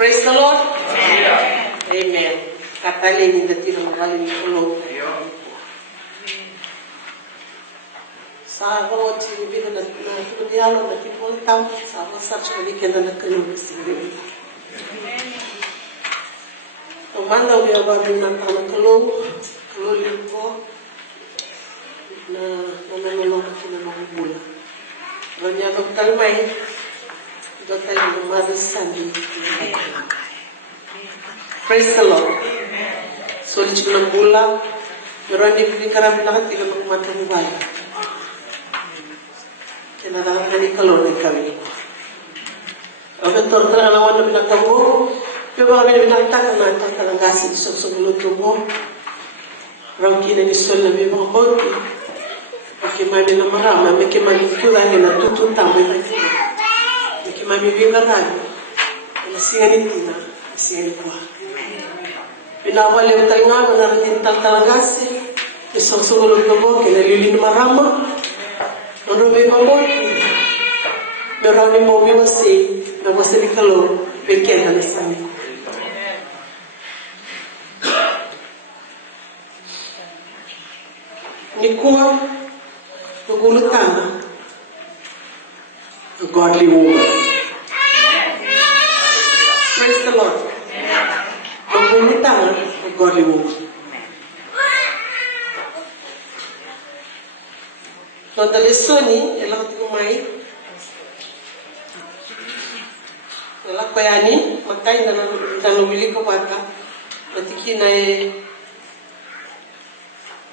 Praise the Lord. Amen. Katalin the tiro magaling tulog. Sa ako tinibig na dialog na tipolitaw sa mga sa weekend na nagkalumis. Umanda ubi ababing ng tulog ko na nananulong at kinanong Ranya magkalmay. Ito tayo ng Mother's Sunday. Praise the Lord. Sulit ko ng bulang. Pero hindi ko din karami lahat. Hindi ko matang bala. Kaya nakakani kalonay kami. Ang mentor talaga naman na pinagtago. Pero kami na pinagtago na ito talagang gasin sa sumuluto mo. Rang kinanisul na may mga konti. Mami na marama, may mami kurang na tututang may pagkina. May mami bingarami, nasingan itina, nasingan ikuha. Pinawali ang tayo nga, manarating taltalagasi, isang sumulog na mo, kinalilin marama, ano may mamoti. Marami mo umimasi, na wasa ni kalong, pekena na sa amin. Nikuha, Pagulutan, a godly woman. Praise the Lord. Pagulutan, a godly woman. So, the lesson ni, ilang kumay, ilang kayani, magkain na nanumili ko bata, matikin na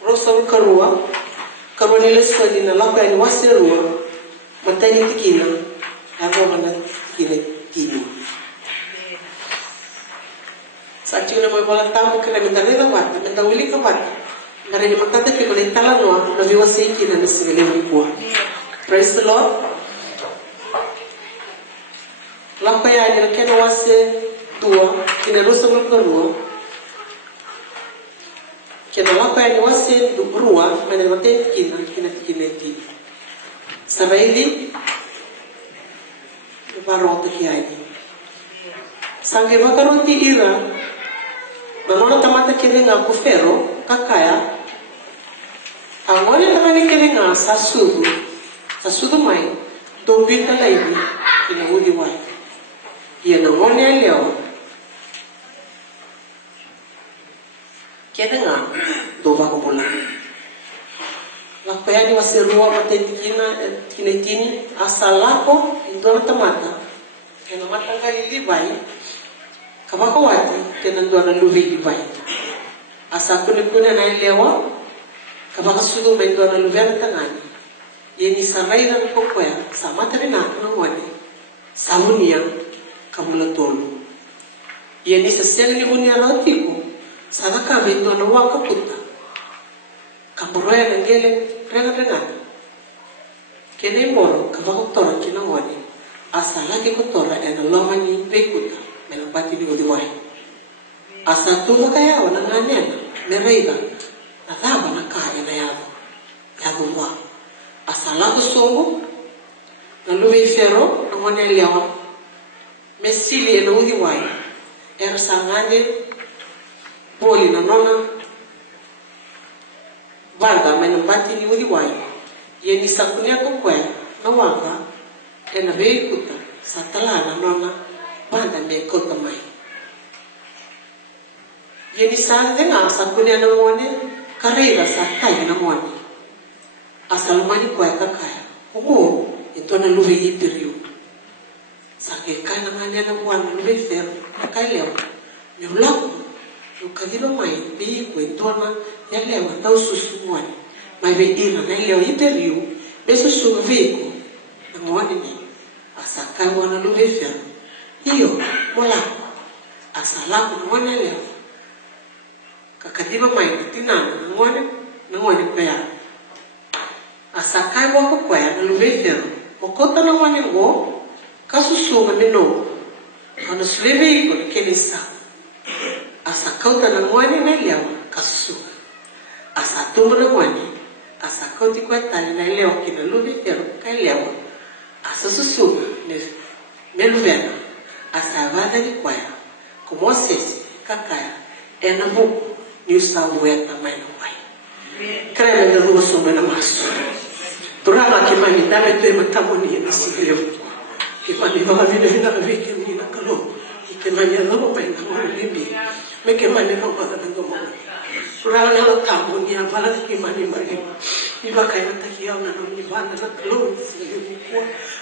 rosa karua, Kalau nila study na lang kaya wasirua, matay ni tikina, ako na kini. Sa akin na may walang tamo kaya nagdalay ka ba, nagdawili ka ba, narin magtatati ko na italanwa, nabiwasay kina na sigaling ikuha. Praise the Lord. Lang kaya nila kaya nawasi dua, kinarusa mo karua, Kena lapa yang wasin rua, mana mati kina ti. Sabaili, baru tu kiai. Sangge makaroti ira, mana tamata kena ngaku fero, kakaya. Awalnya takani kena sasudu mai, dobi kalaibi, kina udi wai. Ia namanya leo. Kaya nga, doba ko pula. Lakpaya ni wasirua matentikina kinetini asalako ito na tamata. Kaya na matanggal ilibay, kabakawati, kaya nandun na lubi ilibay. Asako ni kuna na ilewa, kabakasudo may doon na lubi ang tangani. Yan isaray ng kukwaya, sama tabi na ako ng wani, samo niya, kamulatolo. Yan isasel ni bunya rautiko, Sana kami itu anu waka puta. Kamuroya nangele renga. Kene moro kabako tora kina wani. Asala ke kotora ena lomani vekuta. Menapati ni udiwai. Asa tuma kaya wana nganena. Nereiga. Nadaba na kaya na yabo. Yabo wa. Asala ko sobo. Naluwi fero. Nangwane liawa. Mesili ena udiwai. Era sangane. Poli na nona Vanga menambati ni udiwai Yeni sakunia kukwe Na wanga Ena veikuta Satala na nona Banda me kota mai Yeni sande nga sakunia na mwone Karira sa tayo na mwone Asalumani kwa kakaya Humo Ito na luwe ipiriu Sake kaya na nganya na mwane Luwe fero Nakaleo Niulaku Yung kadilo may bihi kwentona Nelewa tau susunguan May beina na ileo iperiu Beso sungviko Na mwani ni Asakal wana lurefya Iyo mola Asalaku na wana ileo Kakadilo may Tinana na mwani kaya Asakal wako kwaya na lurefya Wakota na wani ngo Kasusunga mino Ano suleviko na kenisa Asa kauta na mwani na leo kasusuga. Asa tumbo na mwani. Asa kauti kwa tali na leo kina lubi tero ka leo. Asa susuga. Meluvena. Asa vada ni kwaya. como vocês, Kakaya, é na boca, e o salvo é também no pai. Creme da lua sobre a massa. Durava que mãe me dava e matar bonita, se viu. Que mãe vai vir na ver que menina calou. E que mãe não vai na mão de mim. Mas que mãe não vai na mão. Durava ela tá bonita, bala que mãe vai. E vai cair na taquia, na não me vai na calou, se viu.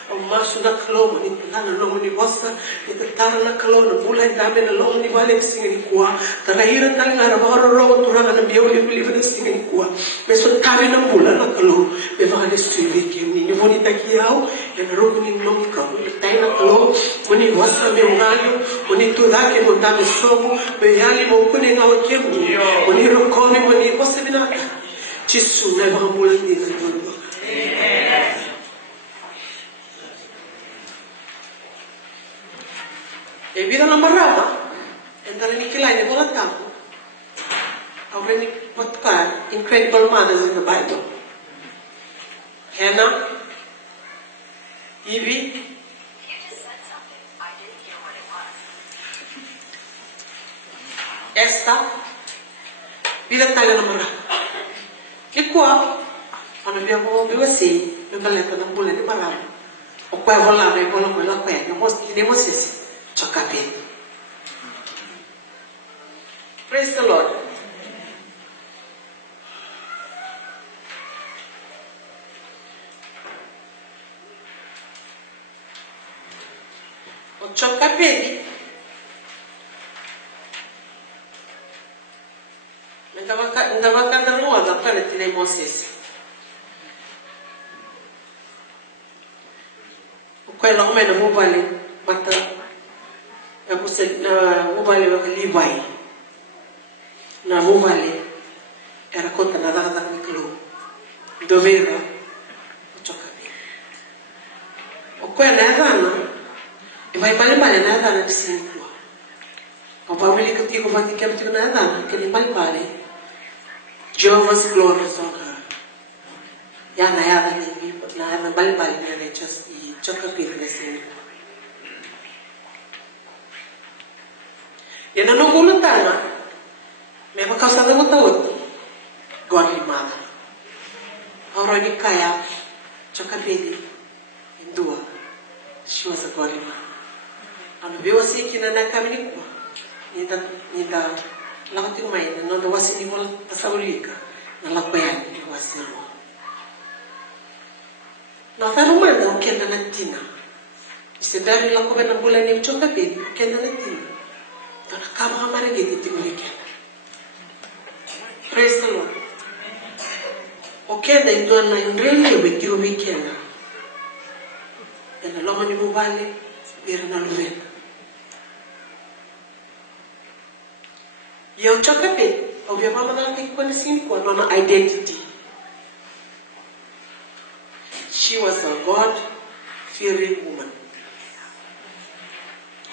O macho na calou, ni na não me gosta. E tar na calou, na bula e dame na não me vale que se kuah. Terahir tali na baru roh turang na biau ni beli pada singa kuah. Besok kami na bula na calou. Memang ada suri kini. Ni boni takiau, yang roh ni nom kau. Tai na calou, boni gosta me ungalho, boni tu dah ke monta me somo, beyali mo kuni ngau kemi. Boni roh kau ni boni gosta bina. Cisu na bahamul ni na bulu. E vida na marama, entra ni kilai ni bola tapu. Already put incredible mothers in the Bible. Hannah, Evie. You just said something. I didn't hear what it was. Esther. Vida tayo na marama. Kikwa, ano biya mo biwasi, may baleta ng bulan ni marama. O kaya wala, may bola mo lang kaya. Hindi mo sisi. Chokapin. Praise the Lord. O chokapin. Ndabaka na lua da para tine Moses. O kaya lang may namubali mata. Na mubali wa Levi na mubali era conta na data ni club doveva chocapi o quella dana e vai bale na dana di sintua o family che ti fatti che na dana che ni bale Jehovah's glory on her ya na bale ne just i chocapi ne sintua. Yana no mulutana, me va causando muita outra. Godly mother. Already kaya, chokapedi, indua. She was a godly mother. Ano biwa si kinana kami ni kwa. Nida lakati umay na no wasi ni wala pasawulika na lakbayan ni wasi mo. Na faro manda o kenda na tina. Isebari lakobe na bula ni chokapedi, kenda na tina. Praise the Lord. Okay, then do not really with you weekend. And the Lord will valley, we're not living. Your chocolate of your mama equal identity. She was a God-fearing woman.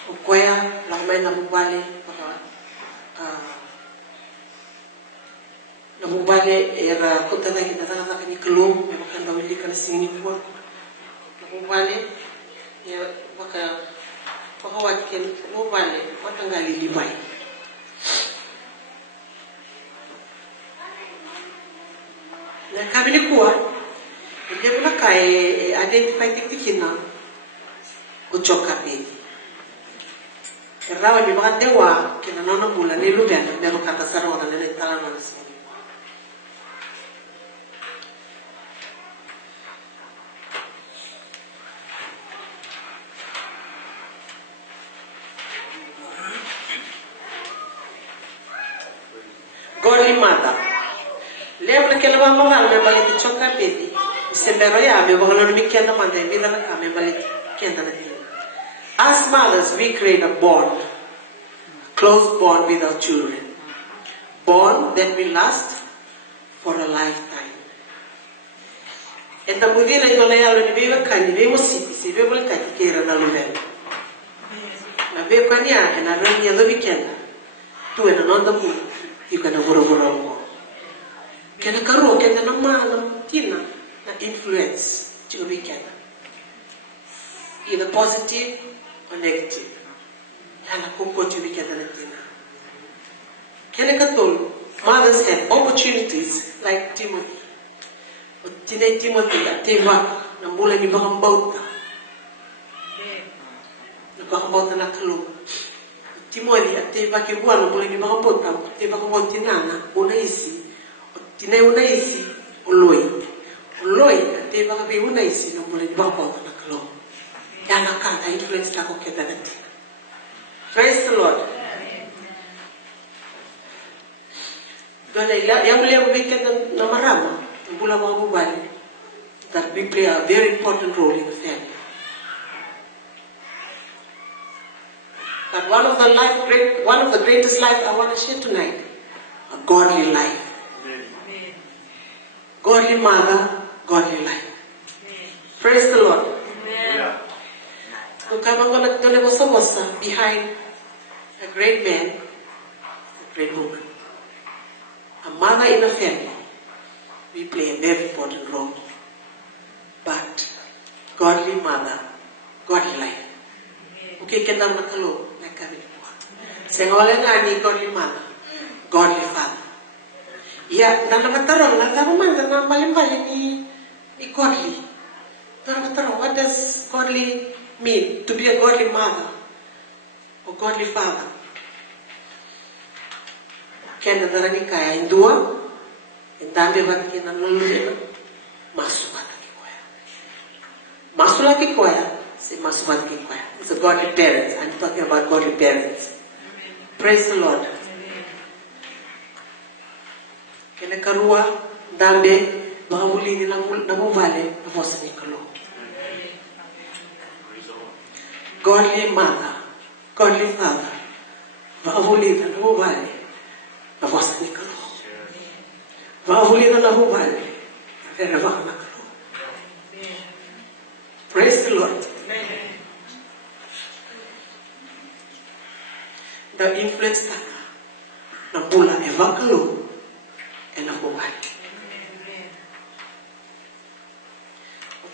Okwaya, lamay na mubali, na mubali era kota na kita tanga kani kelum, makan bawili kana sini buat. Na mubali, ya maka pakawat ken mubali, matanggali Levi. Na kami ni kuwa, dia pun kai identify titik na, ucokapi. Rawa ni baga dewa kina nona bula ni luben pero kata sarona ni talana nasi. Godly mother. Lembra que ela vai morrer me balik choka pedi. Sembero ya me baga no mi kenda manda vida na kame balik kenda na dia. As mothers, we create a bond, a close bond with our children. Bond that will last for a lifetime. And the Buddha is going to be a kind of a city, si we will take care of the Lumen. Na be kwanya and a run the other weekend. To another moon, you can have a can a karo, can a man, tina, influence to the weekend. Either positive or negative. Yana kumpoti wikendanatina. Kenekatol, mothers had opportunities like Timothy. Tine Timothy ateva na mula ni bakambauta. Na bakambauta na kalu. Timothy ateva kibwa na mula ni bakambauta. Ateva kambauta nana unaisi. Tine unaisi uloi. Uloi ateva kabi unaisi na mula ni bakambauta na kalu. Yana kanta influence tako kedanati. Praise the Lord. Dona yang leo weekend na marama. That we play a very important role in the family. But one of the greatest life I want to share tonight, a godly life. Amen. Godly mother, godly life. Amen. Praise the Lord. Amen. Behind a great man, a great woman. A mother in a family. We play a very important role. But godly mother, godly life. Okay, can I makalo like a Sengola godly mother, godly father. Yeah, Nanamataro, Nanaman, Namalimali, godly. Nanamataro, what does godly mean? To be a godly mother or godly father? Can the Ranikaya in Dua? Dami bagi kita nalulina masuk lagi koya. Masuk lagi koya, si masuk lagi koya. It's a godly parents. I'm talking about godly parents. Praise the Lord. Kena karua dambe bahuli ni namu vale namosa ni kalu. Godly mother, godly father, bahuli ni namu vale namosa ni kalu. Praise the Lord. The influence na pula evakalo and na mobile.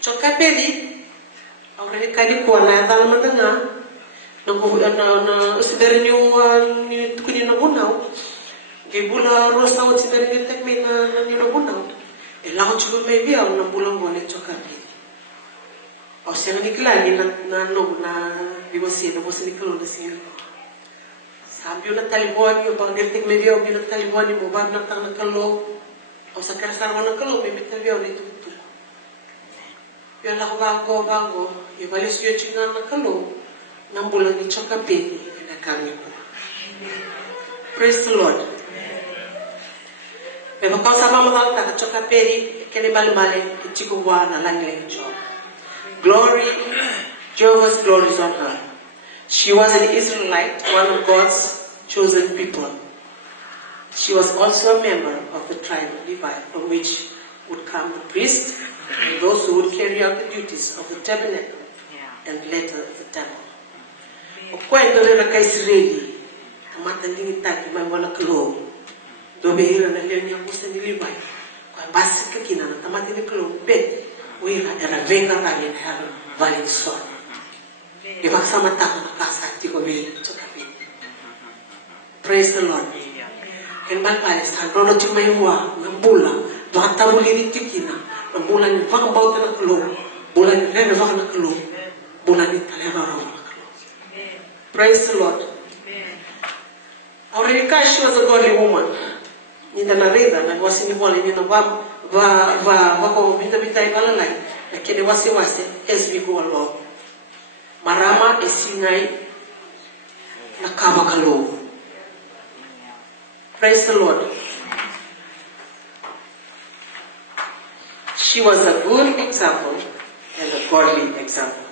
Chokapeli already kali kuala dalam mendengar na sedari ni tukuni na bunau. Gibula rosa o tidari ngetek mina na nilo bunau. Elang chulo maybe ang na bulang gole chokapi. O siya nikla ni na biwasi na bosi niklo na siya. Sabi na talibon yung pang ngetek maybe ang na talibon yung mubag na tang nakalo. O sa karasar mo nakalo may maybe ang nitutu. Yung lang bago yung balis yung chingan nakalo nang bulang ni chokapi na kami po. Praise the Lord. Pero kau sama mo ta choka peri kene malumale chikuwa na langle job. Glory, Jehovah's glory is on her. She was an Israelite, one of God's chosen people. She was also a member of the tribe of Levi, from which would come the priest and those who would carry out the duties of the tabernacle and later the temple. Okwento le ka Israeli, amata ndingi taki mangona klo. Dobe hira na leo ni akusa nilibai kwa basi kakina na tamati ni klo be wira era venga kali na halo vali so iba sama taka na kasa tiko be chokapi. Praise the Lord. En balbale sa rono tumaiwa ngambula bata muliri tikina ngambula ni vakambauta na klo bula ni rene vaka na klo bula ni talera ro. Praise the Lord. Aurika, she was a godly woman. Nina narida na wasi ni wale nina wako vita ibalalai lakini wasi as we go along. Marama esingai na kama kalo. Praise the Lord. She was a good example and a godly example.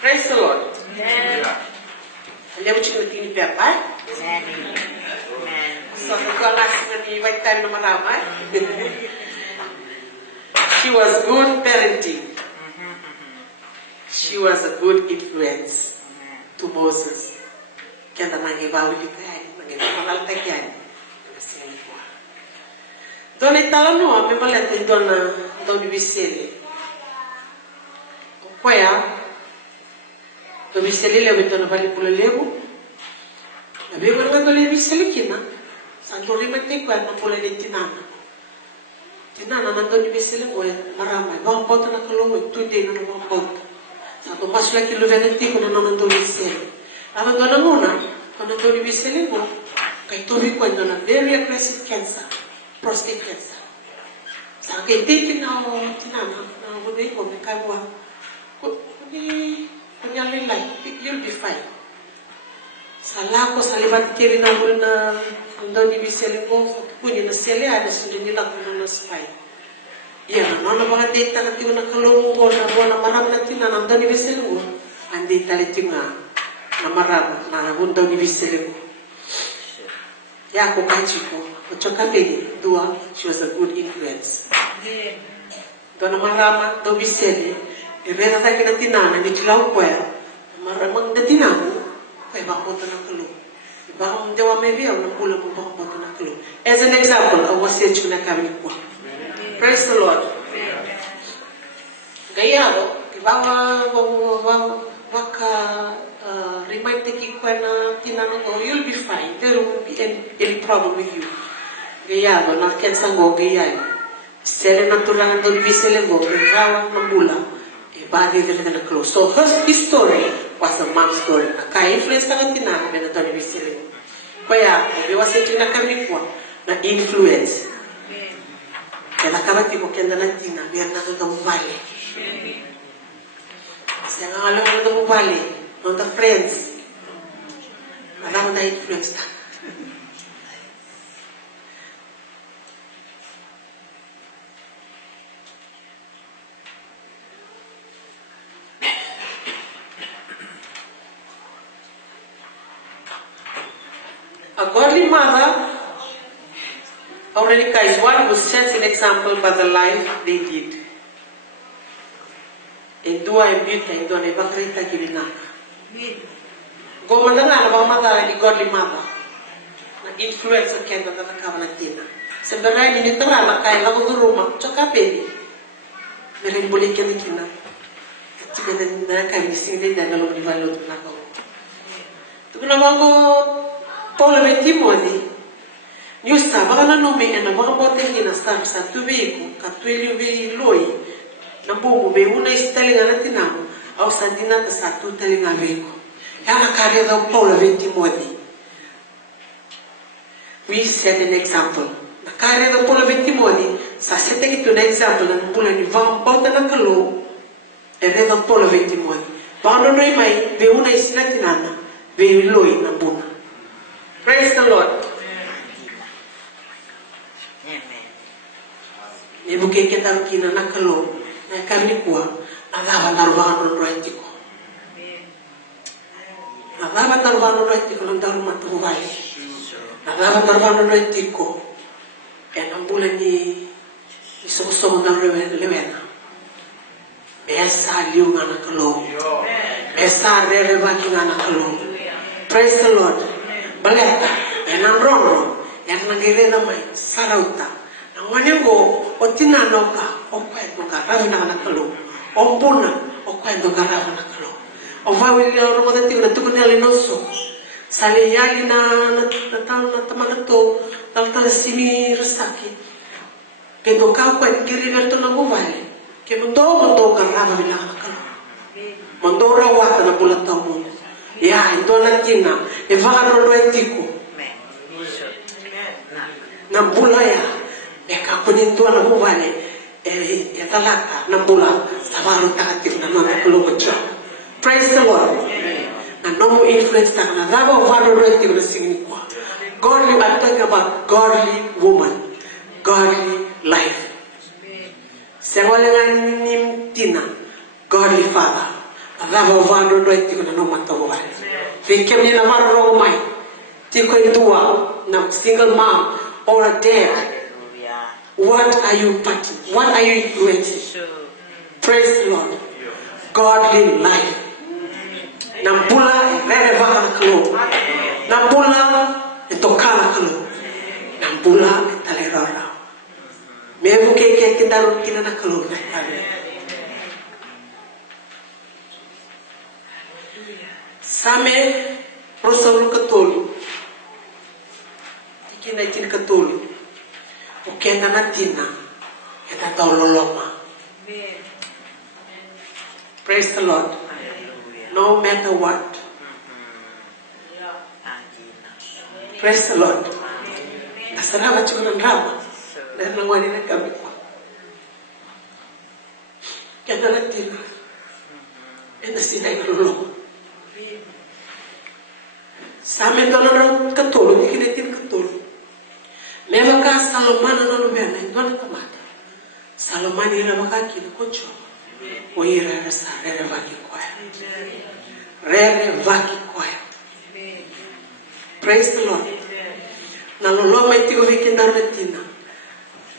Praise the Lord. Leo chini tini pia so she was good parenting. She was a good influence to Moses. Kenda mangibawi kaya, mangibawi kaya. Dona italano, me malete dona bisele. Kwaya bisele le beto na bali pula lebu. Na be ngana le bisele kina. Santori mate kwa na pula le tinana. Tinana na ndo bisele ko marama. Ba poto na kalongo tunde na ba poto. Sa to masula ki lu veneti ko na ndo bisele. Aba ngana ngona ko na ndo bisele ko kay to bi ko na very aggressive cancer, prostate cancer. Sa kay tinana na mo de ko me kawa. You'll be fine. Salako salibat kiri na muna andoni bisele ko punya na sele ada sundini la na spine. Ya, nona ba data na tiwa na kalongo ko na wala maram na tina na andoni bisele ko andi tali tinga na maram na andoni bisele ko. Ya ko kanchi ko choka pedi dua she was a good influence. Dona marama do bisele Evera sa kina tinana ni tilaw ko ya. Maramang na tinamu kay bakota na kulo. Baka mo jawa may biyaw ng pula mo bakota na kulo. As an example, I was saying na kami ko. Praise the Lord. Gaya ro, ibawa waka remind ki ko na tinana ko, you'll be fine. There won't be any problem with you. Gaya ro, na kensa ngo gaya. Sere na tulang do bisele ngo, gawa ng bula. Body na close. So his story was a mom's story. Kaya influence na tinana na ito ni Bisili. Kaya, iwasin na kami ko na influence. Kaya nakabati ko kaya na tina, biar na ito valley. Kasi ang alam na ito valley, not the friends. Alam na influence na. A godly mother, already is one who sets an example by the life they did. And do I build and do I evacuate Girinaka? Go Mandana, about mother, a godly mother. Influence of Canada, the Cavanatina. Semberai in the Rama, Kaila, the Roma, Chocape. The Rimbulik and the Kina. Together in the kind of thing they never look developed. To go Paul and Timothy, you stava na nome na mga bote na sa tubigo, katwili vi loi, na bugo be una istalinga na tinamo, au sa dinata sa tutalinga veko. Yana kaya daw Paul and Timothy. We set an example. Na kaya daw Paul and Timothy, sa setting ito na example na mula ni Vang Bauta na kalo, e daw Paul and Timothy. Paano na may be una istalinga, be loi na buna. Praise the Lord. Amen. Ibu kita kina nakalo, na kami kuwa, alawa narwano roitiko. Alawa narwano roitiko ng daru matubay. Alawa narwano roitiko. Yan ang bulan ni isuso ng lewena. Besa liu nga nakalo. Besa rereba ki nga nakalo. Praise the Lord. Baleta, yang rono, yang nangire namai sarauta. Nang wanengo, otina noka, okwa noka, ravi na nakalo. Ompuna, okwa noka ravi nakalo. Ovawi romo dati na tukunali noso. Sali yali na tamanato, dalta simi rasaki. Kendo ka kwa ngiri na to nanguvali. Ke mundo ka ravi na nakalo. Mundo rawata na bulata mo. Ya, ito na tina. Evaro roetiko. Na bula ya. Eka kunintua na buvane. Ya talaka na bula. Sabaro takatif na mga kulungan. Praise the Lord. Na no more influence na na. Rabo varo roetiko na singin ko. Godly, I'm talking about godly woman. Godly life. Sewalangan nim tina. Godly father. Rabo varo roetiko na no matawa. Fikir ni nama orang mai, tiko dua, na single mom or a dad. What are you parting? What are you influencing? Praise the Lord. Godly life. Nampula rereva na kalo. Nampula itokana kalo. Nampula talerara. Mebu keke kindarun kinana kalo. Same prosau katolu. Ikina itin katolu. Ukenda natina. Eta tauloloma. Praise the Lord. No matter what. Praise the Lord. Nasarama chukuna drama. Na wani na kabikwa. Kenda natina. Enda sina ikuloloma. Same doloro katolu, ikinetin katolu. Leva ka Salomana no lubena, indona kamata. Salomani ira makakina kocho. O ira rasa rere vaki kwaya. Rere vaki kwaya. Praise the Lord. Na loloma itigo vikindar metina.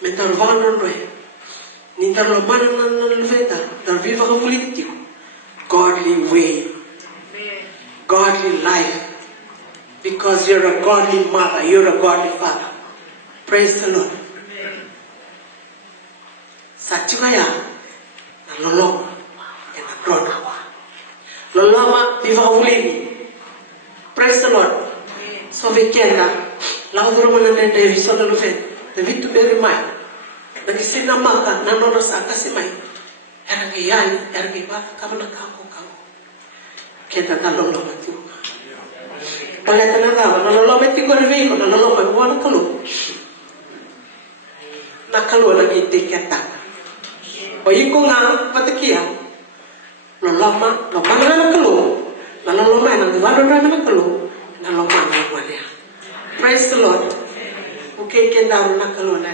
Mentar vano noe. Nintar lomana na luveta. Dar viva ka politiko. Godly way. Godly life. Because you're a godly mother, you're a godly father. Praise the Lord. Sativaya na loloma na drona. Loloma viva ulini. Praise the Lord. So vikenda la uduruma na nende visoda lufen. The vitu beri mai. Na kisina maka na nono sakasi mai. Erangi yani, erangi bata kama na kako. Kenda na loloma tu. Pagka talaga, nalolomit ko rin ko, nalolomit mo na kalu. Nakalu na itiketa. O yung nga patikiya, naloloma na kalu, naloloma na na kalu, naloloma na wala. Praise the Lord. Okay, kenda na kalu na.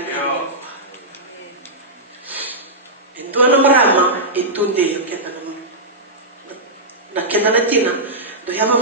Ito na marama, ito hindi yung kenda na tina. Do you have a